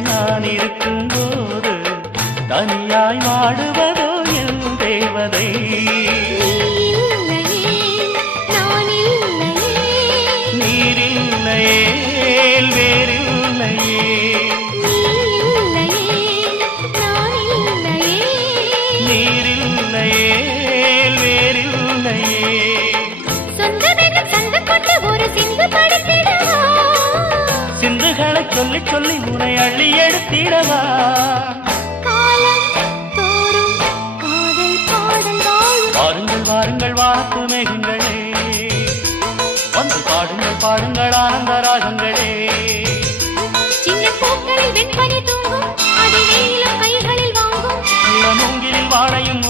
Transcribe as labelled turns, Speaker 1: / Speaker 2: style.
Speaker 1: நான் இருக்கும் போது தனியாய் வாடுவதோ என் தேவதை. நீரில்லையே. சொல்லி சொல்லி உன்னை அள்ளி எடுத்திடவா? வாருங்கள் வாருங்கள் வாத்து மேகங்களே. வந்து பாடுங்கள் பாடுங்கள் ஆனந்த ராகங்களே. மூங்கிலில் வாழை